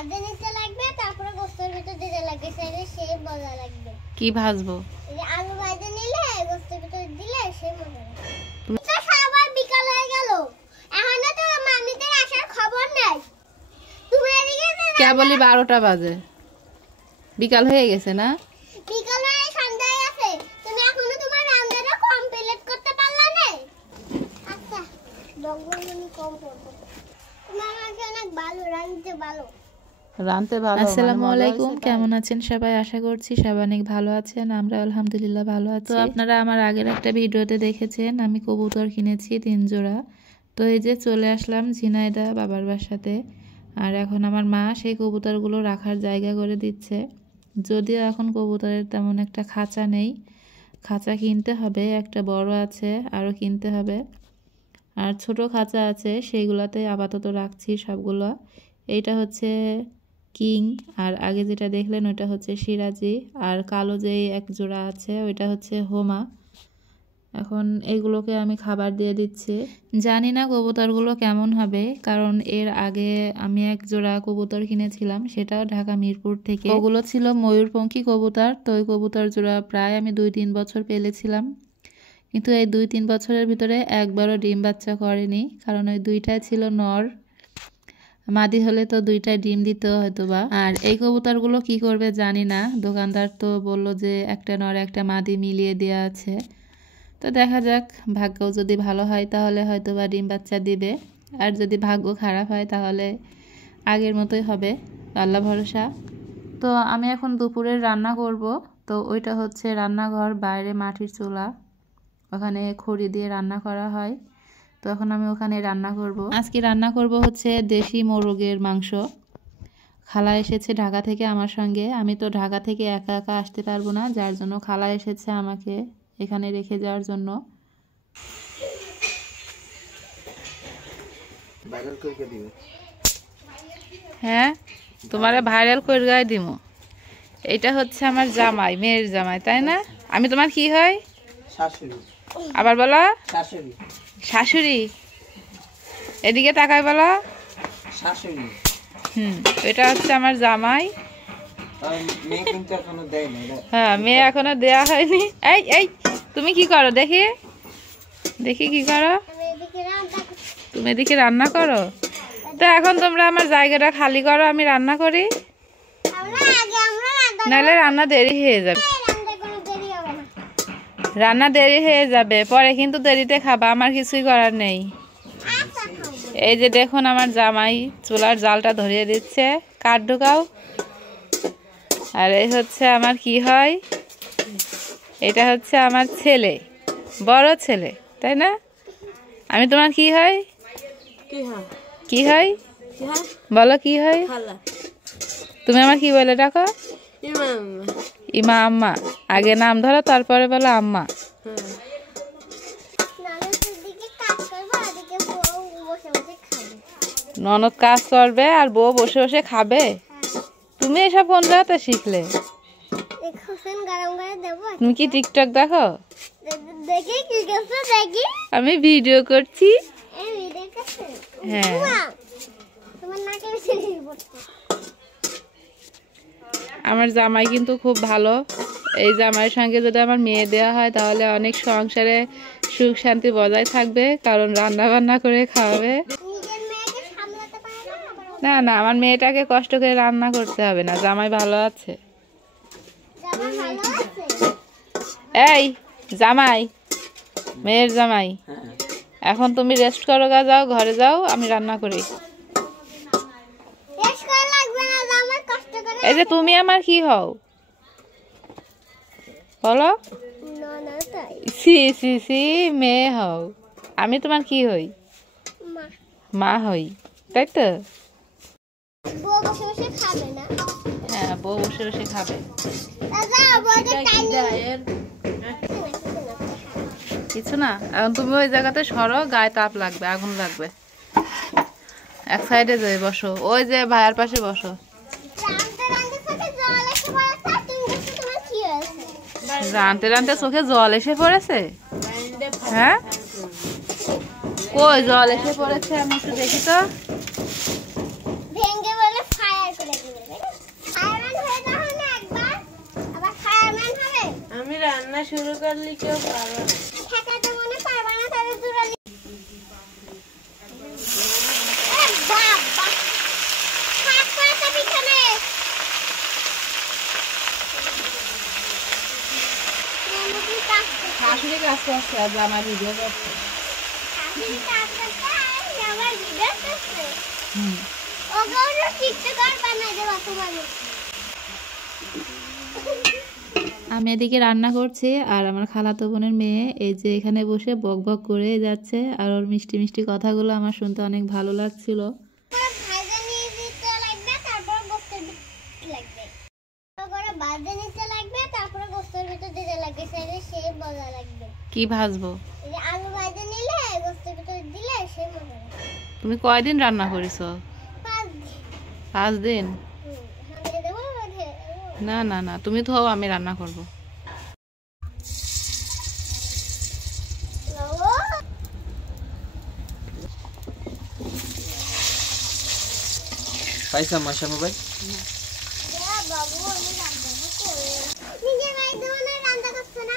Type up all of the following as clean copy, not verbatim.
ভাজে নিতে লাগবে, তারপরে গোস্তের ভিতর দিতে লাগবে, সেই মজা লাগবে। কি ভাজবো? আলু ভাজে নিলে গোস্তের ভিতর দিলে সেই মজা লাগবে। তো সবাই বিকাল হয়ে গেল, এখনো তো মামিদের আসার খবর নাই। তুমি এদিকে কেবলই 12টা বাজে, বিকাল হয়ে গেছে না? বিকাল হয়ে সন্ধ্যা হয়ে গেছে, তুমি এখনো তোমার রান্নাটা কমপ্লিট করতে পারলা না। আচ্ছা দগনি কম করব, তোমার মাকে অনেক ভালো রাঁধতে ভালো। আসসালামু আলাইকুম, কেমন আছেন সবাই? আশা করছি সবাই অনেক ভালো আছেন। আমরা আলহামদুলিল্লাহ ভালো আছি। তো আপনারা আমার আগের একটা ভিডিওতে দেখেছেন আমি কবুতর কিনেছি 3 জোড়া। তো এই যে চলে আসলাম ঝিনাইদহ বাবার বাসাতে। আর এখন আমার মা সেই কবুতরগুলো রাখার জায়গা করে দিচ্ছে। যদিও এখন কবুতরের তেমন একটা খাঁচা নেই, খাঁচা কিনতে হবে, একটা বড় আছে আরও কিনতে হবে। আর ছোট খাঁচা আছে, সেইগুলাতে আপাতত রাখছি সবগুলো। এইটা হচ্ছে কিং, আর আগে যেটা দেখলেন ওইটা হচ্ছে সিরাজি, আর কালো যে এক জোড়া আছে ওইটা হচ্ছে হোমা। এখন এইগুলোকে আমি খাবার দিয়ে দিচ্ছি। জানি না কবুতরগুলো কেমন হবে, কারণ এর আগে আমি এক জোড়া কবুতর কিনেছিলাম, সেটাও ঢাকা মিরপুর থেকে। ওগুলো ছিল ময়ূরপঙ্খী কবুতর। তো ওই কবুতর জোড়া প্রায় আমি 2-3 বছর পেলেছিলাম, কিন্তু এই 2-3 বছরের ভিতরে একবারও ডিম বাচ্চা করেনি, কারণ ওই দুইটাই ছিল নর। মাদি হলে তো 2টা ডিম দিতে হয়তো বা। আর এই কবুতরগুলো কি করবে জানি না, দোকানদার তো বললো যে একটা নর একটা মাদি মিলিয়ে দেওয়া আছে। তো দেখা যাক, ভাগ্য যদি ভালো হয় তাহলে হয়তো বা ডিম বাচ্চা দিবে, আর যদি ভাগ্য খারাপ হয় তাহলে আগের মতোই হবে, আল্লাহ ভরসা। তো আমি এখন দুপুরের রান্না করব। তো ওইটা হচ্ছে রান্নাঘর, বাইরে মাটির চুলা, ওখানে খড়ি দিয়ে রান্না করা হয়। তো এখন আমি ওখানে রান্না করব। আজকে রান্না করব হচ্ছে দেশি মোরগের মাংস। খালা এসেছে ঢাকা থেকে আমার সঙ্গে, আমি তো ঢাকা থেকে একা একা আসতে পারবো না, যার জন্য খালা এসেছে আমাকে এখানে রেখে যাওয়ার জন্য। হ্যাঁ, তোমারে ভাইরাল করে গায়ে দিব। এটা হচ্ছে আমার জামাই, মেয়ের জামাই, তাই না? আমি তোমার কি হয়? শাশুড়ি। আবার বলো শাশুড়ি। শাশুড়ি। এদিকে তাকায় বলো শাশুড়ি। এটা হচ্ছে আমার জামাই। মেয়ে কিন্তু এখনো দেয় না। হ্যাঁ, মেয়ে এখনো দেয়া হয়নি। এই এই তুমি কি করো দেখি, দেখি কি করো? তুমি এদিকে রান্না করো। তো এখন তোমরা আমার জায়গাটা খালি করো, আমি রান্না করি, নাহলে রান্না দেরি হয়ে যাবে। রান্না দেরি হয়ে যাবে, পরে কিন্তু দেরিতে খাবা, আমার কিছুই করার নেই। এই যে দেখুন আমার জামাই চুলার জালটা ধরিয়ে দিচ্ছে, কাঠ ঢুকাও। আর এই হচ্ছে আমার কি হয়, এটা হচ্ছে আমার ছেলে, বড় ছেলে, তাই না? আমি তোমার কি হয়? কি হয় বলো, কি হয়? তুমি আমার কি বলে ডাকো? ইমা আম্মা। আগে নাম ধরো, তারপরে বলো আম্মা। ননদ কাজ করবে আর বউ বসে বসে খাবে। তুমি এসব কোন জায়গাতে শিখলে? তুমি কি টিকটক দেখো? আমি ভিডিও করছি। হ্যাঁ, আমার জামাই কিন্তু খুব ভালো। এই জামাইয়ের সঙ্গে যদি আমার মেয়ে দেওয়া হয় তাহলে অনেক সংসারে সুখ শান্তি বজায় থাকবে, কারণ রান্না বান্না করে খাওয়াবে। না না, আমার মেয়েটাকে কষ্ট করে রান্না করতে হবে না, জামাই ভালো আছে। এই জামাই, মেয়ের জামাই, এখন তুমি রেস্ট করো, যাও ঘরে যাও, আমি রান্না করি। এই যে তুমি আমার কি হও বলো? সি সি সি, মেয়ে হও। আমি তোমার কি হই? মা হই, তাই তো? হ্যাঁ, বউ বসে বসে খাবে। কিছু না, এখন তুমি ওই জায়গাতে সরো, গায়ে তাপ লাগবে, আগুন লাগবে। এক সাইডে যাই বসো, ওই যে ভাইয়ার পাশে বসো। রানতে রানতে চোখে জল এসে পড়েছে? হ্যাঁ, কই জল এসে পড়েছে? আমি একটু দেখি তো। রান্না শুরু করলে কেউ পারবে না। ঠেকাতে মনে পারবা না তাহলে জোরালি। এ বাবা হাত পাতা পিছনে নমুদি কাটতে শাশুড়ি কাজ করছে আর আমার ভিডিও করছে। আমি কাটতে আমার ভিডিও করতে হুম, ওগুলো টিকটকার বানাই দেবা তোমার। আমি এদিকে রান্না করছি আর আমার খালাতো বোনের মেয়ে এই যে এখানে বসে বক বক করে যাচ্ছে আর ওর মিষ্টি মিষ্টি কথাগুলো আমার শুনতে অনেক ভালো লাগছিল। ভাজা নিয়ে দিতে লাগবে তারপর গোস্তের ভিতর লাগবে। তারপরে ভাজা নিতে লাগবে তারপর গোস্তের ভিতর দিতে লাগবে সেটা সেই মজা লাগবে। কি ভাজবো? এই যে আলু ভাজা নিলে গোস্তের ভিতর দিলে সেই মজা লাগবে। তুমি কয়দিন রান্না করেছো? 5 দিন। 5 দিন? আমি দেবো না না না, তুমি তো আমি রান্না করব। পাইছা মশা মোবাইল বাবু আমি রান্না করে নিজে ভাই দোনে রান্না করছ না।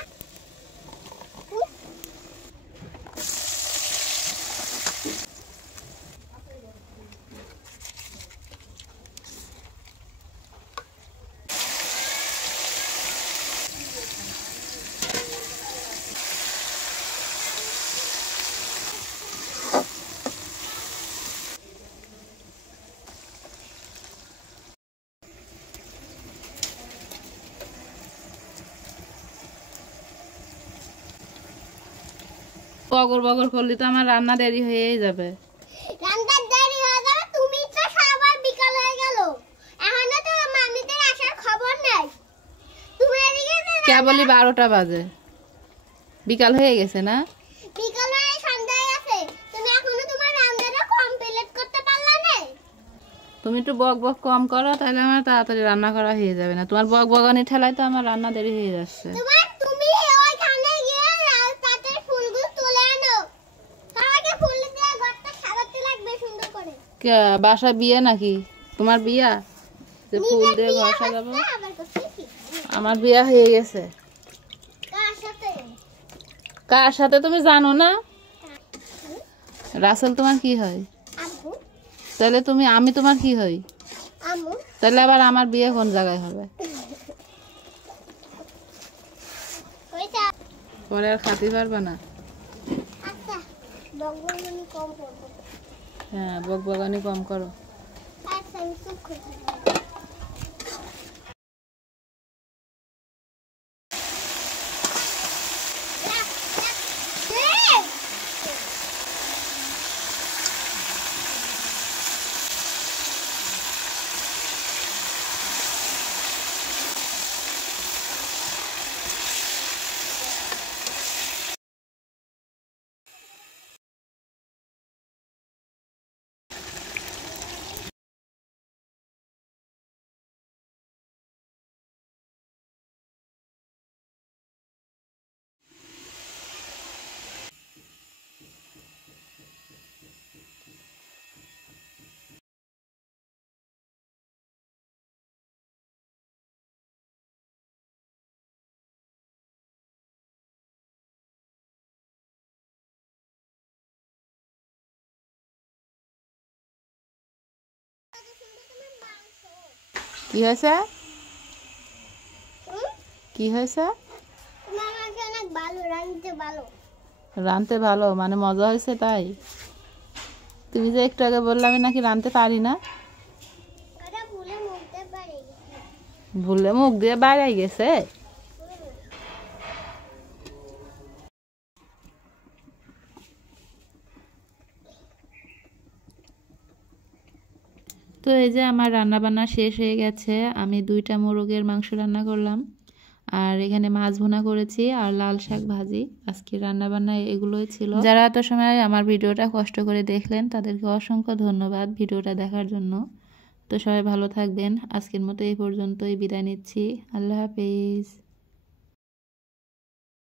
বগর বগর করলে তো আমার রান্না দেরি হয়েই যাবে। রান্নার দেরি হয়ে যাবে, তুমি তো সবার বিকাল হয়ে গেল, এখনো তো মামিদের আসার খবর নাই। তুমি এদিকে কেবলই 12টা বাজে, বিকাল হয়ে গেছে না? বিকাল হয়ে সন্ধ্যা হয়ে গেছে, তুমি এখনো তোমার রান্নাটা কমপ্লিট করতে পারলা না। তুমি একটু বক বক কম করো তাহলে আমার তাড়াতাড়ি রান্না করা হয়ে যাবে না। তোমার বক বগানি ঠেলায় তো আমার রান্না দেরি হয়ে যাচ্ছে। তুমি ওইখানে গিয়ে তাড়াতাড়ি ফুলগুলো তুলে আনো, সবাইকে ফুল দিয়ে ঘরটা সাজাতে লাগবে সুন্দর করে। বাসায় বিয়ে নাকি? তোমার বিয়া যে ফুল নিজের দিয়ে বিয়ে ঘর সাজাবো? হচ্ছে, আবার করছে কি? আমার বিয়া হয়ে গেছে। কার সাথে? কার সাথে তুমি জানো না? রাসেল তোমার কি হয়? আব্বু। তাহলে আমি তোমার কি হই? আম্মু। তাহলে আবার আমার বিয়ে কোন জায়গায় হবে? কইতা পরে আর খাতে পারবে না। আচ্ছা বগবগানি কম করবো। হ্যাঁ, বক বগানি কম করো। আচ্ছা আমি চুপ করে কি হয়েছে? কি হয়েছে? তোমার মাকে অনেক ভালো রাঁধতে ভালো। রাঁধতে ভালো মানে মজা হয়েছে তাই? তুমি যে একটু আগে বললে আমি নাকি রাঁধতে পারি না। ওটা ভুলে মুখতে পারি। ভুলে মুখ দিয়ে বাইরে গেছে। তো এই যে আমার রান্না বান্না শেষ হয়ে গেছে। আমি 2টা মোরগের মাংস রান্না করলাম আর এখানে মাছ ভুনা করেছি আর লাল শাক ভাজি। আজকে রান্না বান্না এগুলোই ছিল। যারা এত সময় আমার ভিডিওটা কষ্ট করে দেখলেন তাদেরকে অসংখ্য ধন্যবাদ ভিডিওটা দেখার জন্য। তো সবাই ভালো থাকবেন। আজকের মতো এই পর্যন্তই বিদায় নিচ্ছি। আল্লাহ হাফেজ।